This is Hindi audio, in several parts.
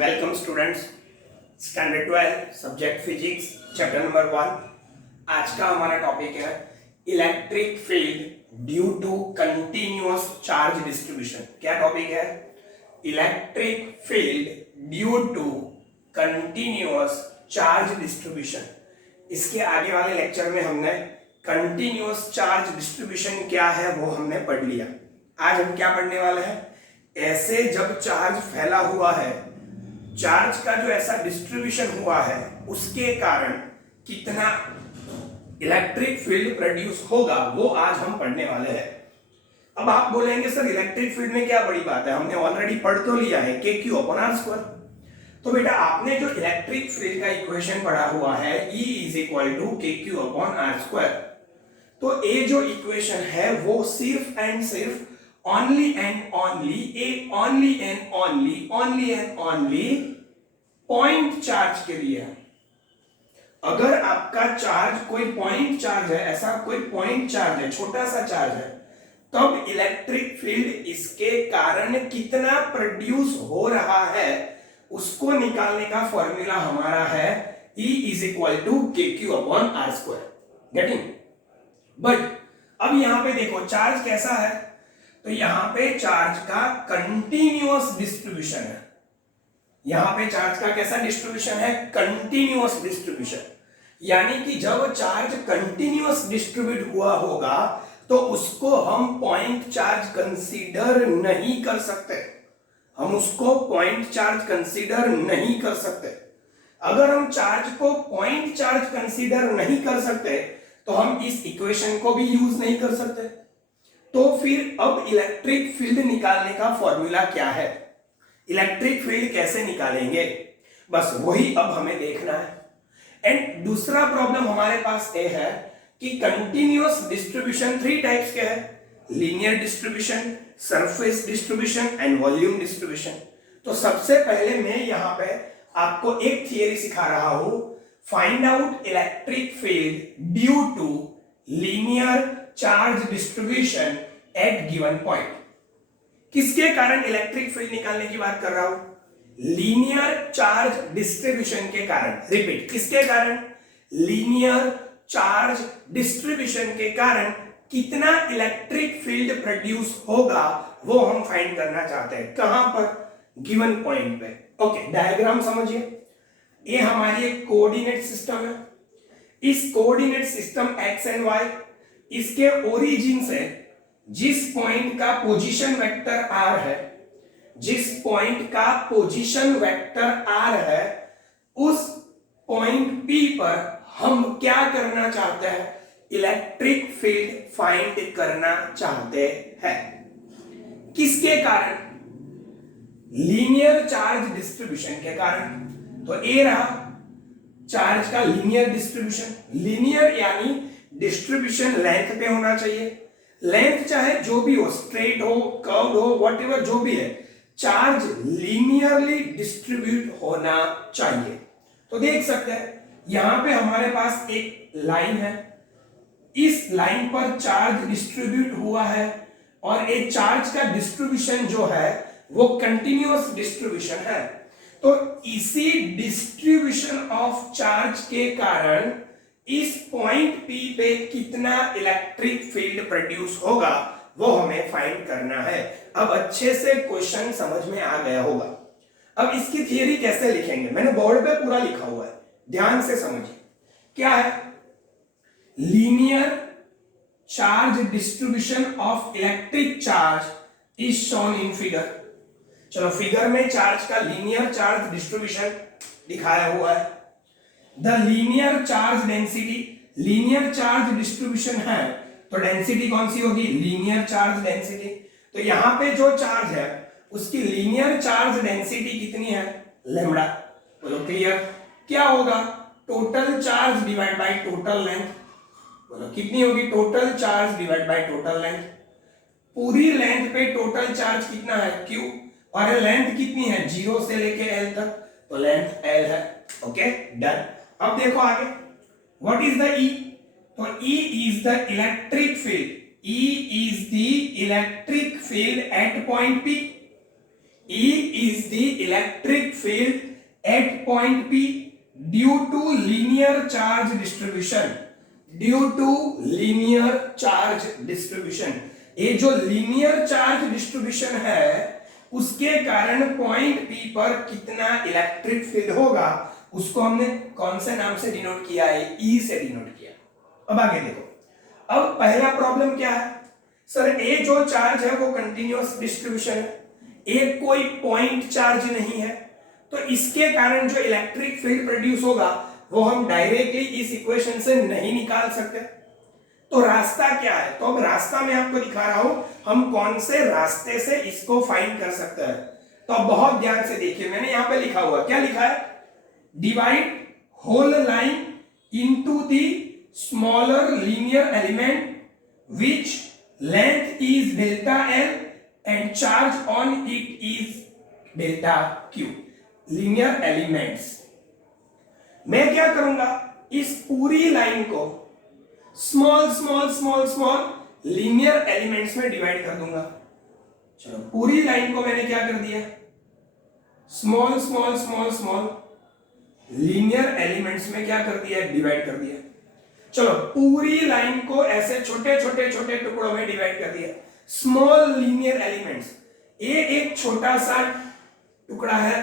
Welcome students, standard 12 subject physics chapter number 1। आज का हमारा टॉपिक है electric field due to continuous charge distribution. क्या टॉपिक है? Electric field due to continuous charge distribution. इसके आगे वाले लेक्चर में हमने कंटिन्यूअस चार्ज डिस्ट्रीब्यूशन क्या है वो हमने पढ़ लिया। आज हम क्या पढ़ने वाले हैं? ऐसे जब चार्ज फैला हुआ है, चार्ज का जो ऐसा डिस्ट्रीब्यूशन हुआ है उसके कारण कितना इलेक्ट्रिक फील्ड प्रोड्यूस होगा वो आज हम पढ़ने वाले हैं। अब आप बोलेंगे सर इलेक्ट्रिक फील्ड में क्या बड़ी बात है, हमने ऑलरेडी पढ़ तो लिया है के क्यू अपॉन आर स्क्वायर। तो बेटा आपने जो इलेक्ट्रिक फील्ड का इक्वेशन पढ़ा हुआ है E is equal to K Q upon R square, तो ये जो इक्वेशन है वो सिर्फ एंड सिर्फ only and only point charge के लिए है। अगर आपका चार्ज कोई पॉइंट चार्ज है, ऐसा कोई पॉइंट चार्ज है, छोटा सा चार्ज है, तब इलेक्ट्रिक फील्ड इसके कारण कितना प्रोड्यूस हो रहा है उसको निकालने का फॉर्मूला हमारा है E is equal to K Q upon R square. Getting? But अब यहां पे देखो चार्ज कैसा है, तो यहां पे चार्ज का कंटिन्यूअस डिस्ट्रीब्यूशन है। यहां पे चार्ज का कैसा डिस्ट्रीब्यूशन है? Continuous distribution. यानी कि जब चार्ज कंटिन्यूअस डिस्ट्रीब्यूट हुआ होगा तो उसको हम पॉइंट चार्ज कंसीडर नहीं कर सकते। हम उसको पॉइंट चार्ज कंसीडर नहीं कर सकते। अगर हम चार्ज को पॉइंट चार्ज कंसीडर नहीं कर सकते तो हम इस इक्वेशन को भी यूज नहीं कर सकते। तो फिर अब इलेक्ट्रिक फील्ड निकालने का फॉर्मूला क्या है, इलेक्ट्रिक फील्ड कैसे निकालेंगे, बस वही अब हमें देखना है। एंड दूसरा प्रॉब्लम हमारे पास ये है कि कंटिन्यूअस डिस्ट्रीब्यूशन थ्री टाइप्स के हैं, linear distribution, surface distribution and volume distribution. तो सबसे पहले मैं यहां पे आपको एक थियरी सिखा रहा हूं, find out electric field due to linear charge distribution at given point. किसके कारण इलेक्ट्रिक फील्ड निकालने की बात कर रहा हूं? लीनियर चार्ज डिस्ट्रीब्यूशन के कारण। रिपीट, किसके कारण? लीनियर चार्ज डिस्ट्रीब्यूशन के कारण कितना इलेक्ट्रिक फील्ड प्रोड्यूस होगा वो हम फाइंड करना चाहते हैं। कहां पर? गिवन पॉइंट पे। ओके, डायग्राम समझिए। ये हमारी एक कोऑर्डिनेट सिस्टम है। इस coordinate system X and Y, इसके ओरिजिन से जिस पॉइंट का पोजीशन वेक्टर आर है, जिस पॉइंट का पोजीशन वेक्टर आर है, उस पॉइंट पी पर हम क्या करना चाहते हैं? इलेक्ट्रिक फील्ड फाइंड करना चाहते हैं। किसके कारण? लीनियर चार्ज डिस्ट्रीब्यूशन के कारण। तो ये रहा चार्ज का लीनियर डिस्ट्रीब्यूशन। लीनियर यानी डिस्ट्रीब्यूशन लेंथ पे होना चाहिए। लेंथ चाहे जो भी हो, स्ट्रेट हो, कर्व्ड हो, व्हाटएवर जो भी है, चार्ज लीनियरली डिस्ट्रीब्यूट होना चाहिए। तो देख सकते हैं यहां पे हमारे पास एक लाइन है, इस लाइन पर चार्ज डिस्ट्रीब्यूट हुआ है और एक चार्ज का डिस्ट्रीब्यूशन जो है वो कंटिन्यूअस डिस्ट्रीब्यूशन है। तो इसी डिस्ट्रीब्यूशन ऑफ चार्ज के कारण इस पॉइंट P पे कितना इलेक्ट्रिक फील्ड प्रोड्यूस होगा वो हमें फाइंड करना है। अब अच्छे से क्वेश्चन समझ में आ गया होगा। अब इसकी थियरी कैसे लिखेंगे, मैंने बोर्ड पे पूरा लिखा हुआ है, ध्यान से समझिए। क्या है? Linear charge distribution of electric charge is shown in figure. चलो फिगर में चार्ज का लीनियर चार्ज डिस्ट्रीब्यूशन दिखाया हुआ है। The linear charge density, linear charge distribution है तो डेंसिटी कौन सी होगी? Linear charge density. तो यहां पे जो चार्ज है उसकी लीनियर चार्ज डेंसिटी कितनी है? लैम्डा। बोलो क्लियर? क्या होगा? Total charge divide by total length. बोलो कितनी होगी? Total charge divide by total length. पूरी लेंथ पे टोटल चार्ज कितना है? Q। और लेंथ कितनी है? 0 से लेके L तक, तो लेंथ L है। Okay, done. अब देखो आगे, व्हाट इज द E? तो E is the electric field. E is the electric field at point P। E is the electric field at point P due to linear charge distribution. Due to linear charge distribution. ये जो linear charge distribution है उसके कारण पॉइंट P पर कितना इलेक्ट्रिक फील्ड होगा उसको हमने कौन से नाम से डिनोट किया है? E से डिनोट किया। अब आगे देखो, अब पहला प्रॉब्लम क्या है सर, ए जो चार्ज है वो कंटिन्यूअस डिस्ट्रीब्यूशन है, एक कोई पॉइंट चार्ज नहीं है, तो इसके कारण जो इलेक्ट्रिक फील्ड प्रोड्यूस होगा वो हम डायरेक्टली इस इक्वेशन से नहीं निकाल सकते। तो रास्ता क्या है? तो अब रास्ता मैं आपको दिखा रहा हूं, हम कौन से रास्ते से इसको फाइंड कर सकते हैं। तो अब बहुत ध्यान से देखिए, मैंने यहां पे लिखा हुआ, क्या लिखा है? Divide whole line into the smaller linear element which length is delta L and charge on it is delta Q. Linear elements. मैं क्या करूंगा, इस पूरी लाइन को small small small small linear elements में डिवाइड कर दूंगा। चलो, पूरी लाइन को मैंने क्या कर दिया, small small small small linear elements में क्या कर दिया, डिवाइड कर दिया। चलो, पूरी लाइन को ऐसे छोटे छोटे छोटे टुकड़ों में डिवाइड कर दिया, स्मॉल लीनियर एलिमेंट्स। ये एक छोटा सा टुकड़ा है,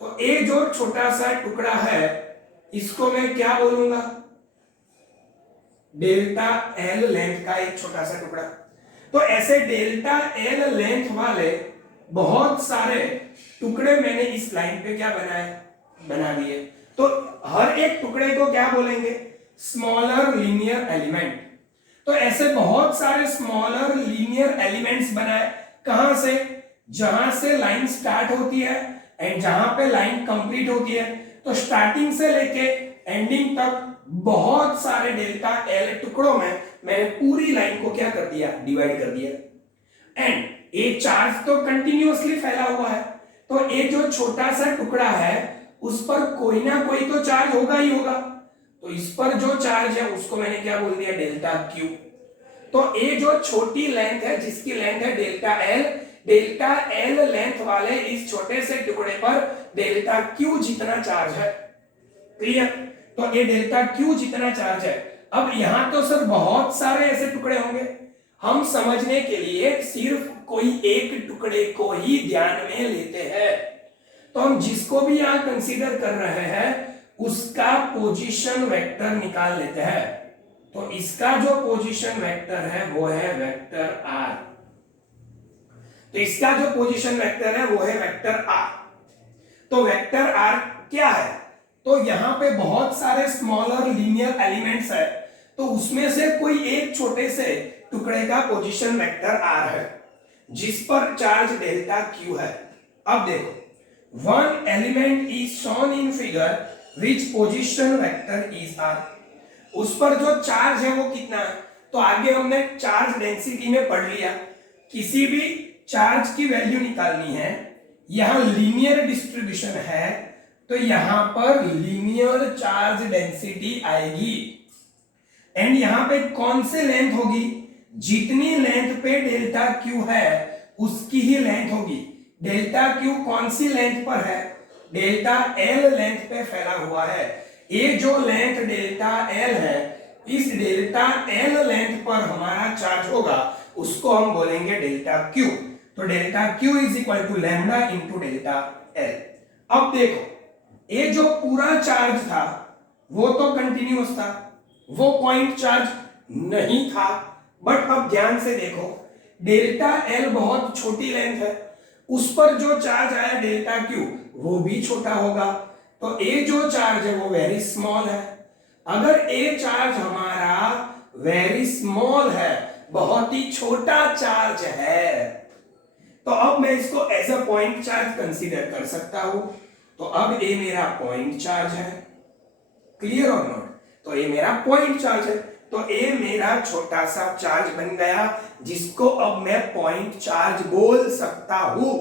तो ये जो छोटा सा टुकड़ा है इसको मैं क्या बोलूंगा, डेल्टा एल लेंथ का एक छोटा सा टुकड़ा। तो ऐसे डेल्टा एल लेंथ वाले बहुत सारे टुकड़े मैंने इस लाइन पे क्या बना दिए। तो हर एक टुकड़े को क्या बोलेंगे, स्मॉलर लीनियर एलिमेंट। तो ऐसे बहुत सारे स्मॉलर लीनियर एलिमेंट्स बनाए, कहां से, जहां से लाइन स्टार्ट होती है एंड जहां पे लाइन कंप्लीट होती है। तो स्टार्टिंग से लेके एंडिंग तक बहुत सारे डेल्टा एल टुकड़ों में मैंने पूरी लाइन को क्या कर दिया, डिवाइड कर दिया। एंड ये चार्ज तो कंटिन्यूअसली फैला हुआ है, तो ये जो छोटा सा टुकड़ा है उस पर कोई ना कोई तो चार्ज होगा ही होगा। तो इस पर जो चार्ज है उसको मैंने क्या बोल दिया, डेल्टा क्यू। तो ये जो छोटी लेंथ है जिसकी लेंथ है डेल्टा एल लेंथ वाले इस छोटे से टुकड़े पर डेल्टा क्यू जितना चार्ज है। क्लियर? तो ये डेल्टा क्यू जितना चार्ज है। अब यहां तो सर बहुत सारे ऐसे टुकड़े होंगे, हम समझने के लिए सिर्फ कोई एक टुकड़े को ही ध्यान में लेते हैं। तो हम जिसको भी यहां कंसीडर कर रहे हैं उसका पोजीशन वेक्टर निकाल लेते हैं। तो इसका जो पोजीशन वेक्टर है वो है वेक्टर आर। तो इसका जो पोजीशन वेक्टर है वो है वेक्टर आर। तो वेक्टर आर क्या है, तो यहां पे बहुत सारे स्मॉलर लीनियर एलिमेंट्स है, तो उसमें से कोई एक छोटे से टुकड़े का पोजीशन वेक्टर आर है जिस पर चार्ज डेल्टा क्यू है। अब देखो, one element is shown in figure which position vector is R. उस पर जो चार्ज है वो कितना है, तो आगे हमने चार्ज डेंसिटी में पढ़ लिया, किसी भी चार्ज की वैल्यू निकालनी है, यहां लीनियर डिस्ट्रीब्यूशन है तो यहां पर लीनियर चार्ज डेंसिटी आएगी। एंड यहां पे कौन सी लेंथ होगी, जितनी लेंथ पे डेल्टा क्यू है उसकी ही लेंथ होगी। डेल्टा क्यू कौन सी लेंथ पर है, डेल्टा एल लेंथ पे फैला हुआ है। ये जो लेंथ डेल्टा एल है, इस डेल्टा एल लेंथ पर हमारा चार्ज होगा उसको हम बोलेंगे डेल्टा क्यू। तो delta Q is equal to lambda into delta L. अब देखो, ये जो पूरा चार्ज था वो तो कंटिन्यूअस था, वो पॉइंट चार्ज नहीं था। बट अब ध्यान से देखो, डेल्टा एल बहुत छोटी लेंथ है, उस पर जो चार्ज आया डेल्टा क्यू वो भी छोटा होगा। तो ए जो चार्ज है वो वेरी स्मॉल है। अगर ए चार्ज हमारा वेरी स्मॉल है, बहुत ही छोटा चार्ज है, तो अब मैं इसको as a point charge consider कर सकता हूं। तो अब ए मेरा पॉइंट चार्ज है, क्लियर और नॉट? तो ये मेरा पॉइंट चार्ज है, तो ए मेरा छोटा सा चार्ज बन गया जिसको अब मैं पॉइंट चार्ज बोल सकता हूं।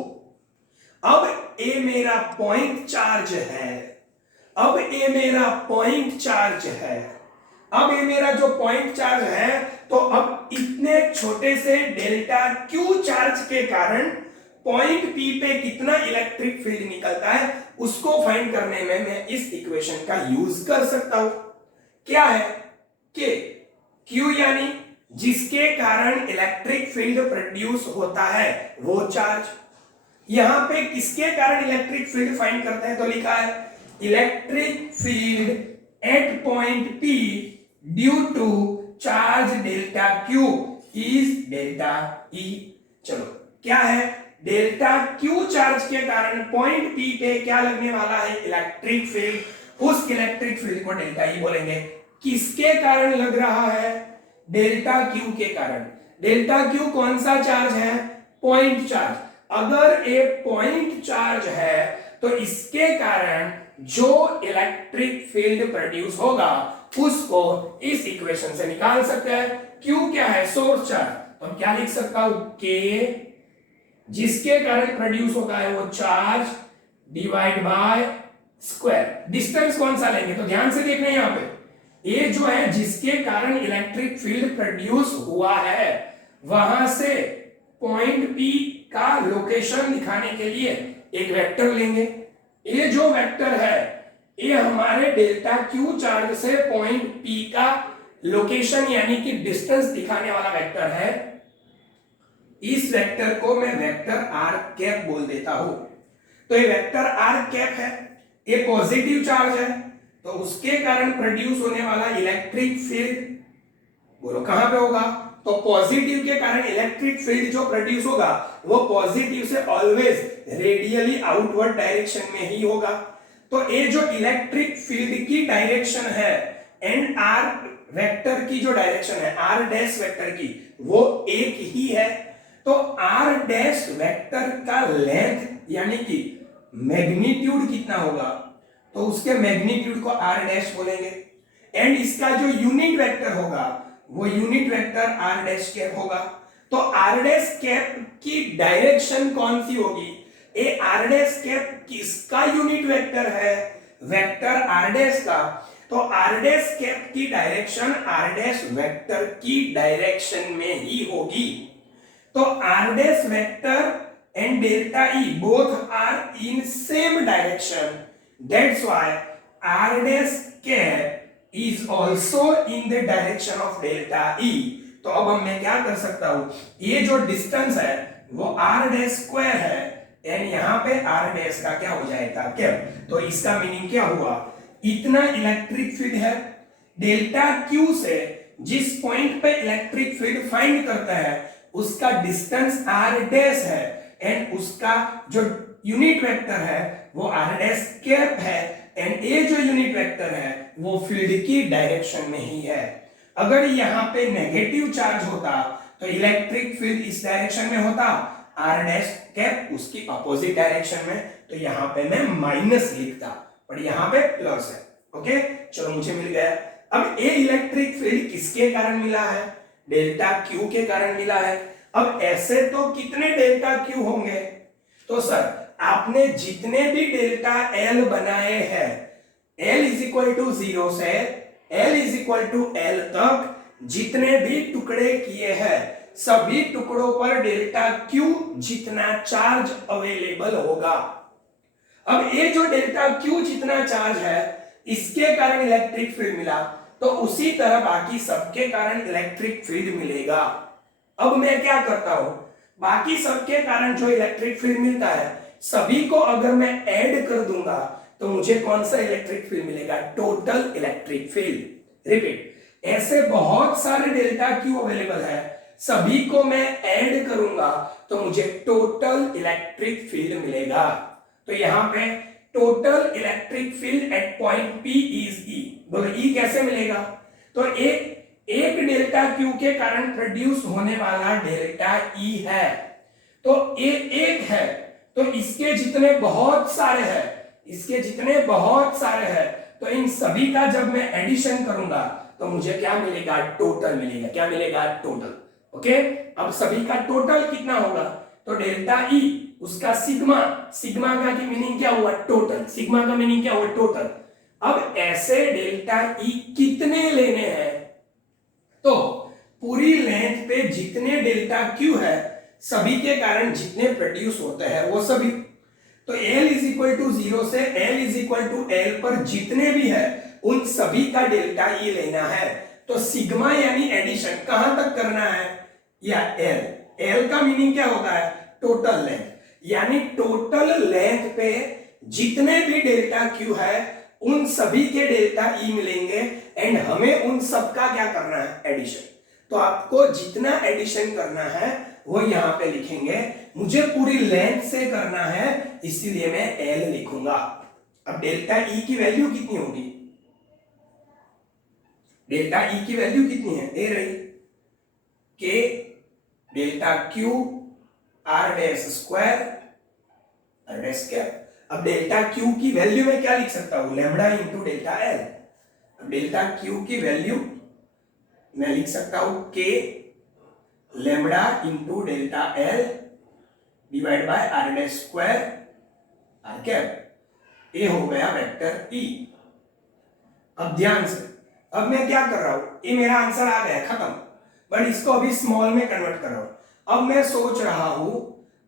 अब ए मेरा पॉइंट चार्ज है, अब ए मेरा पॉइंट चार्ज है। अब ये मेरा जो पॉइंट चार्ज है, तो अब इतने छोटे से डेल्टा क्यू चार्ज के कारण पॉइंट पी पे कितना इलेक्ट्रिक फील्ड निकलता है उसको फाइंड करने में मैं इस इक्वेशन का यूज कर सकता हूं। क्या है के क्यू यानी जिसके कारण इलेक्ट्रिक फील्ड प्रोड्यूस होता है वो चार्ज। यहां पे किसके कारण इलेक्ट्रिक फील्ड फाइंड करते हैं तो लिखा है electric field at point P due to charge delta Q is delta E. चलो क्या है डेल्टा क्यू चार्ज के कारण पॉइंट पी पे क्या लगने वाला है इलेक्ट्रिक फील्ड, उस इलेक्ट्रिक फील्ड को डेल्टा ई बोलेंगे। किसके कारण लग रहा है डेल्टा क्यू के कारण। डेल्टा क्यू कौन सा चार्ज है पॉइंट चार्ज। अगर एक पॉइंट चार्ज है तो इसके कारण जो इलेक्ट्रिक फील्ड प्रोड्यूस होगा उसको इस इक्वेशन से निकाल सकते हैं। क्यू क्या है सोर्स चार्ज, तो हम क्या लिख सकता हूं के जिसके कारण प्रोड्यूस होता है वो charge divide by square. Distance कौन सा लेंगे तो ध्यान से देखना यहां पे ये जो है जिसके कारण इलेक्ट्रिक फील्ड प्रोड्यूस हुआ है वहां से पॉइंट पी का लोकेशन दिखाने के लिए एक वेक्टर लेंगे। ये जो वेक्टर है ये हमारे डेल्टा क्यू चार्ज से पॉइंट पी का लोकेशन यानी कि डिस्टेंस दिखाने वाला वेक्टर है। इस वेक्टर को मैं वेक्टर आर कैप बोल देता हूं। तो ये वेक्टर आर कैप है, ये पॉजिटिव चार्ज है तो उसके कारण प्रोड्यूस होने वाला इलेक्ट्रिक फील्ड बोलो कहां पे होगा तो पॉजिटिव के कारण इलेक्ट्रिक फील्ड जो प्रोड्यूस होगा वो पॉजिटिव से ऑलवेज रेडियली आउटवर्ड डायरेक्शन में ही होगा। तो ये जो इलेक्ट्रिक फील्ड की डायरेक्शन है एंड आर वेक्टर की जो डायरेक्शन है आर डैश वेक्टर की वो एक ही है। तो आर डैश वेक्टर का लेंथ यानी कि मैग्नीट्यूड कितना होगा तो उसके मैग्नीट्यूड को आर डैश बोलेंगे एंड इसका जो यूनिट वेक्टर होगा वो unit vector R dash cap होगा। तो आर डैश कैप की डायरेक्शन कौन सी होगी ए आर डैश कैप किसका यूनिट वेक्टर है वेक्टर आर डैश का। तो आर डैश कैप की डायरेक्शन आर डैश वेक्टर की डायरेक्शन में ही होगी। तो R dash vector and delta E both are in same direction. That's why R dash cap is also in the direction of delta E. तो अब मैं क्या कर सकता हूं ये जो डिस्टेंस है वो R डैश स्क्वायर है एंड यहां पे R डैश का क्या हो जाएगा कैप। तो इसका मीनिंग क्या हुआ इतना इलेक्ट्रिक फील्ड है डेल्टा Q से जिस पॉइंट पे इलेक्ट्रिक फील्ड फाइंड करता है उसका डिस्टेंस R डैश है एंड उसका जो यूनिट वेक्टर है वो आर डैश कैप है एंड ये जो यूनिट वेक्टर है वो फील्ड की डायरेक्शन में ही है। अगर यहाँ पे नेगेटिव चार्ज होता तो इलेक्ट्रिक फील्ड इस डायरेक्शन में होता आर डैश कैप उसकी अपोजिट डायरेक्शन में तो यहाँ पे मैं माइनस लिखता पर यहाँ पे प्लस है। ओके चलो मुझे मिल गया। अब ये इलेक्ट्रिक फील्ड किसके कारण मिला है डेल्टा क्यू के कारण मिला है। अब ऐसे तो कितने डेल्टा क्यू होंगे तो सर आपने जितने भी डेल्टा एल बनाए हैं एल इज इक्वल टू 0 से L is equal to L तक जितने भी टुकड़े किए हैं सभी टुकड़ों पर डेल्टा क्यू जितना चार्ज अवेलेबल होगा। अब ये जो डेल्टा क्यू जितना चार्ज है इसके कारण इलेक्ट्रिक फील्ड मिला तो उसी तरह बाकी सबके कारण इलेक्ट्रिक फील्ड मिलेगा। अब मैं क्या करता हूं बाकी सबके कारण जो इलेक्ट्रिक फील्ड मिलता है सभी को अगर मैं ऐड कर दूंगा तो मुझे कौन सा इलेक्ट्रिक फील्ड मिलेगा टोटल इलेक्ट्रिक फील्ड। रिपीट ऐसे बहुत सारे डेल्टा क्यू अवेलेबल है सभी को मैं ऐड करूंगा तो मुझे टोटल इलेक्ट्रिक फील्ड मिलेगा। तो यहां पे total electric field at point P is E. बोलो ई कैसे मिलेगा तो एक डेल्टा क्यू के कारण प्रोड्यूस होने वाला डेल्टा ई है तो एक है तो इसके जितने बहुत सारे हैं तो इन सभी का जब मैं एडिशन करूंगा तो मुझे क्या मिलेगा टोटल मिलेगा। क्या मिलेगा टोटल। ओके अब सभी का टोटल कितना होगा तो डेल्टा ई उसका सिग्मा का मीनिंग क्या हुआ टोटल सिग्मा का मीनिंग क्या हुआ टोटल। अब ऐसे डेल्टा ई कितने लेने हैं तो पूरी लेंथ पे जितने डेल्टा क्यू है सभी के कारण जितने प्रोड्यूस होते हैं वो सभी। तो L इज इक्वल टू 0 से L is equal to L पर जितने भी है उन सभी का डेल्टा E लेना है। तो सिग्मा यानी एडिशन कहां तक करना है, या L का मीनिंग क्या होता है, टोटल लेंथ, यानी टोटल लेंथ पे जितने भी डेल्टा Q है उन सभी के डेल्टा E मिलेंगे एंड हमें उन सब का क्या करना है, एडिशन। तो आपको जितना एडिशन करना है वो यहां पे लिखेंगे, मुझे पूरी लेंथ से करना है इसीलिए मैं L लिखूंगा। अब डेल्टा E की वैल्यू कितनी होगी, डेल्टा E की वैल्यू कितनी है, ए रही K delta Q R dash square R dash cap. अब डेल्टा Q की वैल्यू में क्या लिख सकता हूं, लैम्डा इंटू डेल्टा L। अब डेल्टा Q की वैल्यू मैं लिख सकता हूं K lambda into delta L divide by R dash square R cap. ये हो गया वेक्टर E। अब ध्यान से, अब मैं क्या कर रहा हूं, ये मेरा आंसर आ गया, खत्म, बट इसको अभी स्मॉल में कन्वर्ट कर रहा हूं। अब मैं सोच रहा हूं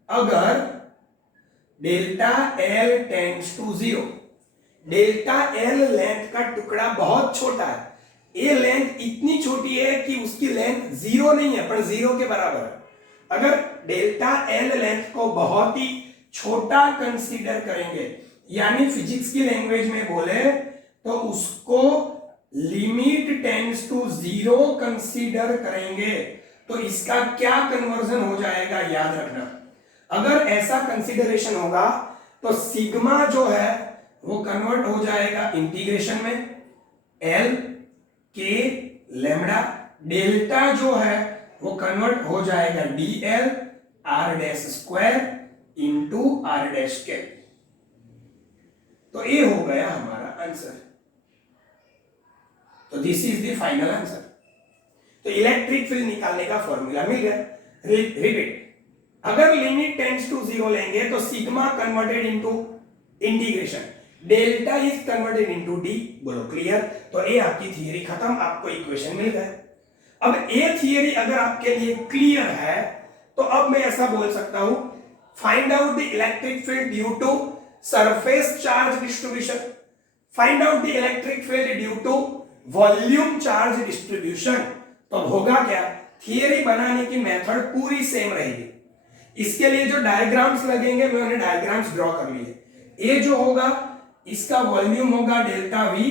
अगर delta L tends to 0, delta L length का टुकड़ा बहुत छोटा है, ये लेंथ इतनी छोटी है कि उसकी लेंथ 0 नहीं है पर 0 के बराबर है। अगर डेल्टा L लेंथ को बहुत ही छोटा कंसीडर करेंगे, यानी फिजिक्स की लैंग्वेज में बोले तो उसको लिमिट टेंड्स टू 0 कंसीडर करेंगे, तो इसका क्या कन्वर्जन हो जाएगा, याद रखना। अगर ऐसा कंसीडरेशन होगा तो सिग्मा जो है वो कन्वर्ट हो जाएगा इंटीग्रेशन में L K लैम्डा, डेल्टा जो है वो कन्वर्ट हो जाएगा DL R dash square into R dash cap. तो ये हो गया हमारा आंसर। तो this is the final answer. तो इलेक्ट्रिक फील्ड निकालने का फॉर्मूला मिल गया। रिपीट, अगर लिमिट टेंड्स टू 0 लेंगे तो sigma converted into integration, delta is converted into D. बोलो क्लियर। तो ये आपकी थियरी खत्म, आपको इक्वेशन मिल गया। अब ये थियरी अगर आपके लिए क्लियर है तो अब मैं ऐसा बोल सकता हूं, find out the electric field due to surface charge distribution, find out the electric field due to volume charge distribution. तो होगा क्या, थियरी बनाने की मेथड पूरी सेम रहेगी। इसके लिए जो डायग्राम्स लगेंगे मैंने डायग्राम्स ड्रॉ कर लिए। ये जो होगा इसका वॉल्यूम होगा डेल्टा V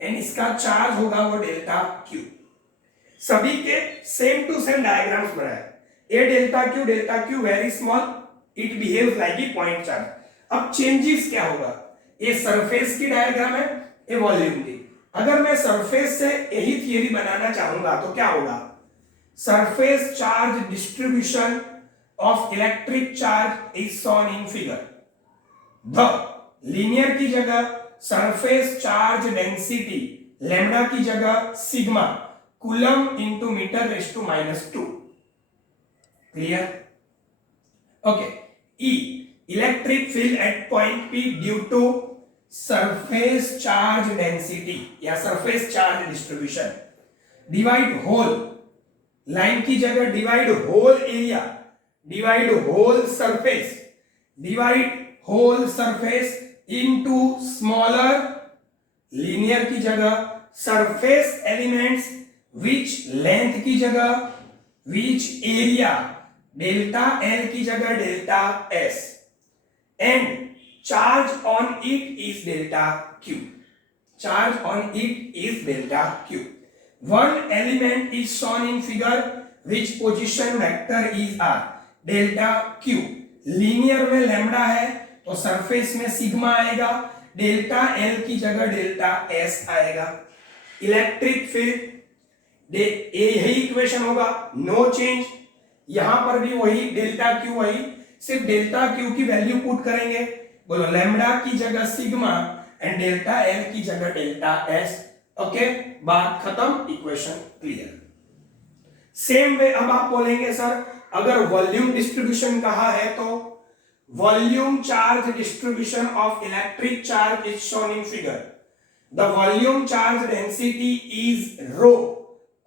एंड इसका चार्ज होगा वो डेल्टा Q। सभी के सेम टू सेम डायग्राम्स बनाए। ये delta Q very small, it behaves like a point charge. अब चेंजेस क्या होगा, ये सरफेस की डायग्राम है, ये वॉल्यूम की। अगर मैं सरफेस से यही थियरी बनाना चाहूंगा तो क्या होगा, surface charge distribution of electric charge is shown in figure. The linear की जगह सरफेस चार्ज डेंसिटी, लैम्डा की जगह sigma, coulomb into metre raise to -2। Clear? Okay. E, electric field at point P due to surface charge density या surface charge distribution. Divide whole, line की जगह divide whole area, divide whole surface, divide whole surface into smaller, linear की जगह सरफेस एलिमेंट्स, विच लेंथ की जगह विच एरिया, डेल्टा L की जगह delta S, and charge on it is delta Q, charge on it is delta Q। One element is shown in figure which position vector is R, delta Q। Linear में लैम्डा है तो सरफेस में सिग्मा आएगा, डेल्टा L की जगह डेल्टा S आएगा। इलेक्ट्रिक फील्ड यही इक्वेशन होगा, नो चेंज। यहां पर भी वही डेल्टा Q, वही सिर्फ डेल्टा Q की वैल्यू पुट करेंगे। बोलो लैम्डा की जगह सिग्मा एंड डेल्टा L की जगह डेल्टा S। ओके, बात खत्म, इक्वेशन क्लियर। सेम वे अब आप बोलेंगे सर अगर वॉल्यूम डिस्ट्रीब्यूशन कहा है तो volume charge distribution of electric charge is shown in figure. The volume charge density is rho,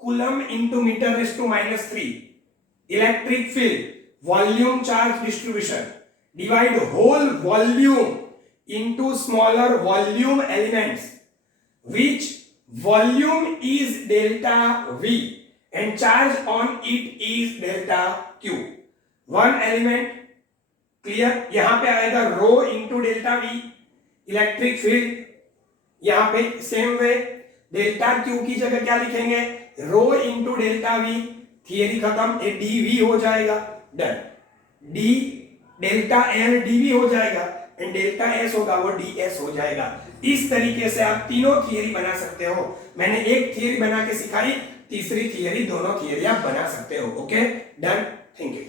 coulomb into metre raise to -3। Electric field volume charge distribution, divide whole volume into smaller volume elements which volume is delta V and charge on it is delta Q. One element clear, यहां पे आएगा rho into delta V electric field, यहां पे सेम वे डेल्टा क्यू की जगह क्या लिखेंगे, rho into delta V, theory खत्म, ये डी वी हो जाएगा, done, D delta L D V हो जाएगा एंड डेल्टा एस होगा वो डी एस हो जाएगा। इस तरीके से आप तीनों थियरी बना सकते हो। मैंने एक थियरी बना के सिखाई, तीसरी थियरी, दोनों थियरी आप बना सकते हो। Okay, done, thank you.